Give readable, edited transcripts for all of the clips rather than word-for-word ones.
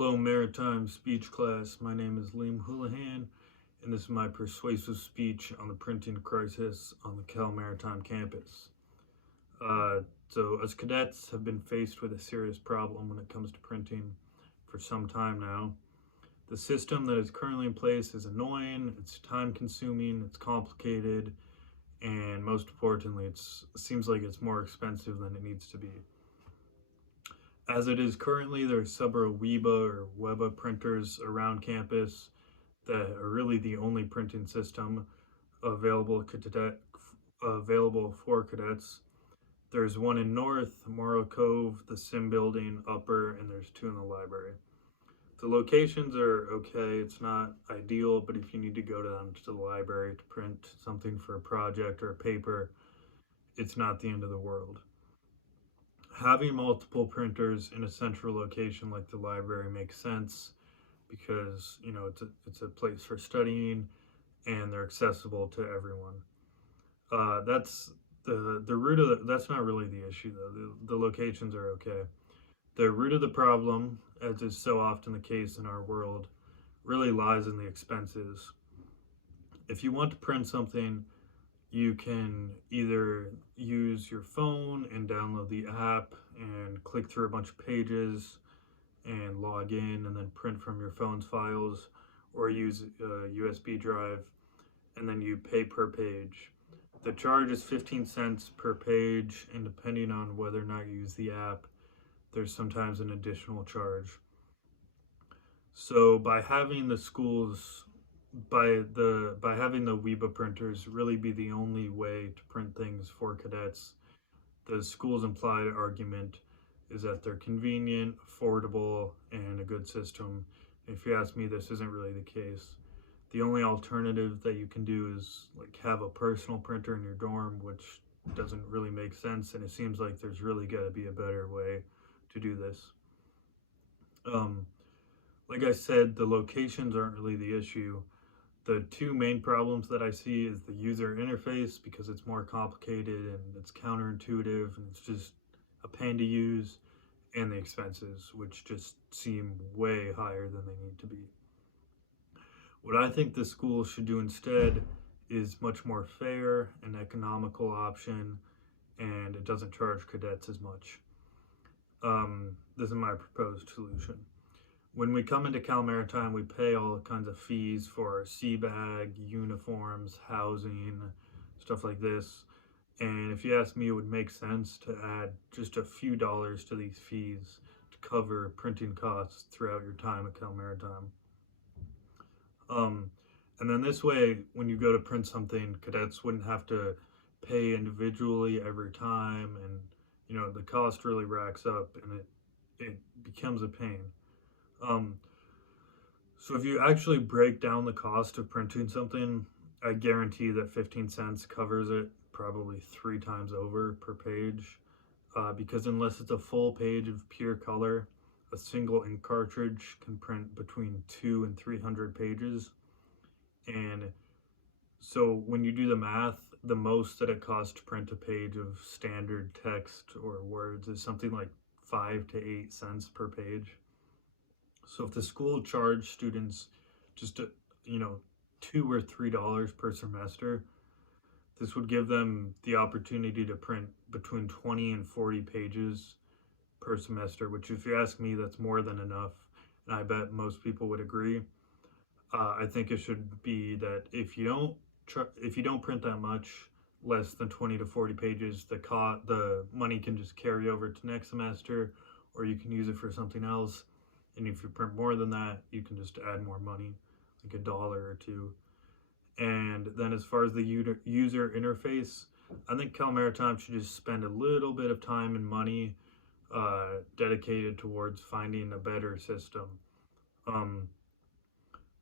Hello, Maritime Speech class. My name is Liam Houlihan, and this is my persuasive speech on the printing crisis on the Cal Maritime campus. Us cadets have been faced with a serious problem when it comes to printing for some time now. The system that is currently in place is annoying, it's time consuming, it's complicated, and most importantly, it seems like it's more expensive than it needs to be. As it is currently, there are several Weba printers around campus that are really the only printing system available for cadets. There's one in North, Morrow Cove, the Sim Building, Upper, and there's two in the library. The locations are okay, it's not ideal, but if you need to go down to the library to print something for a project or a paper, it's not the end of the world. Having multiple printers in a central location like the library makes sense because it's a place for studying and they're accessible to everyone. That's the root of that's not really the issue though. The locations are okay. The root of the problem, as is so often the case in our world, really lies in the expenses. If you want to print something, you can either use your phone and download the app and click through a bunch of pages and log in and then print from your phone's files, or use a USB drive and then you pay per page. The charge is 15 cents per page, and depending on whether or not you use the app, there's sometimes an additional charge. So by having the Weba printers really be the only way to print things for cadets, the school's implied argument is that they're convenient, affordable, and a good system. If you ask me, this isn't really the case. The only alternative that you can do is have a personal printer in your dorm, which doesn't really make sense, and it seems like there's really got to be a better way to do this. Like I said, the locations aren't really the issue. The two main problems that I see is the user interface, because it's more complicated and it's counterintuitive and it's just a pain to use, and the expenses, which just seem way higher than they need to be. What I think the school should do instead is much more fair and economical option, and it doesn't charge cadets as much. This is my proposed solution. When we come into Cal Maritime, we pay all kinds of fees for sea bag, uniforms, housing, stuff like this. And if you ask me, it would make sense to add just a few dollars to these fees to cover printing costs throughout your time at Cal Maritime. And then this way, when you go to print something, cadets wouldn't have to pay individually every time, and the cost really racks up and it becomes a pain. So if you actually break down the cost of printing something, I guarantee that 15 cents covers it probably 3 times over per page, because unless it's a full page of pure color, a single ink cartridge can print between 200 and 300 pages. And so when you do the math, the most that it costs to print a page of standard text or words is something like 5 to 8 cents per page. So if the school charged students just $2 or $3 per semester, this would give them the opportunity to print between 20 and 40 pages per semester, which, if you ask me, that's more than enough, and I bet most people would agree. I think it should be that if you don't print that much, less than 20 to 40 pages, the money can just carry over to next semester, or you can use it for something else. And if you print more than that, you can just add more money, like $1 or $2. And then as far as the user interface, I think Cal Maritime should just spend a little bit of time and money dedicated towards finding a better system.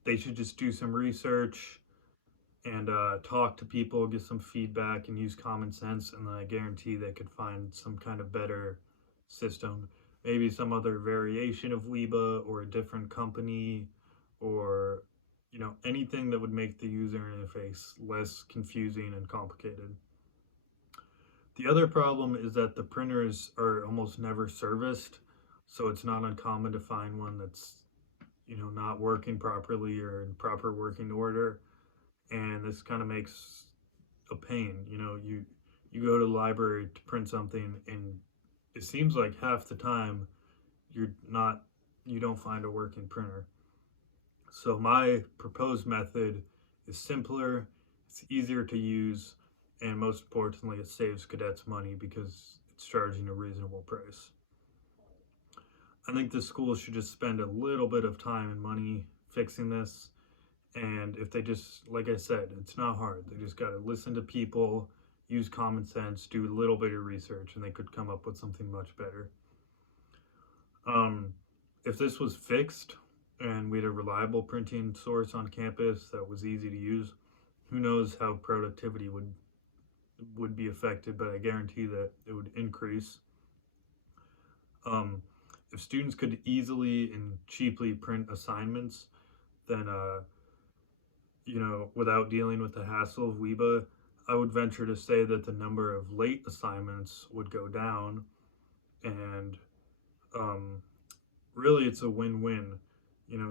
They should just do some research and talk to people, get some feedback, and use common sense, and then I guarantee they could find some kind of better system. Maybe some other variation of Weba or a different company, or anything that would make the user interface less confusing and complicated. The other problem is that the printers are almost never serviced, so it's not uncommon to find one that's not working properly or in proper working order, and this kind of makes a pain. You go to the library to print something, and it seems like half the time you're not you don't find a working printer. So my proposed method is simpler, it's easier to use, and most importantly, it saves cadets money because it's charging a reasonable price. I think the school should just spend a little bit of time and money fixing this. And if they just, like I said, it's not hard. They just got to listen to people, use common sense, do a little bit of research, and they could come up with something much better. Um, if this was fixed and we had a reliable printing source on campus that was easy to use, who knows how productivity would be affected, but I guarantee that it would increase. Um, if students could easily and cheaply print assignments, then without dealing with the hassle of WEBA, I would venture to say that the number of late assignments would go down, and um, really it's a win-win.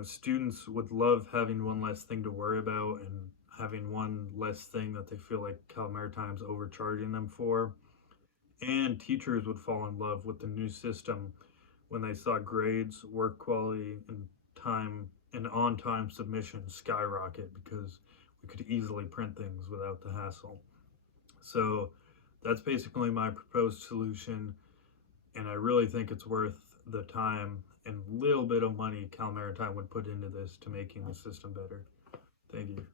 Students would love having one less thing to worry about and having one less thing that they feel like Cal Maritime's overcharging them for. And teachers would fall in love with the new system when they saw grades, work quality, and on-time submissions skyrocket because we could easily print things without the hassle. So that's basically my proposed solution, and I really think it's worth the time and little bit of money Cal Maritime would put into this to making the system better. Thank you.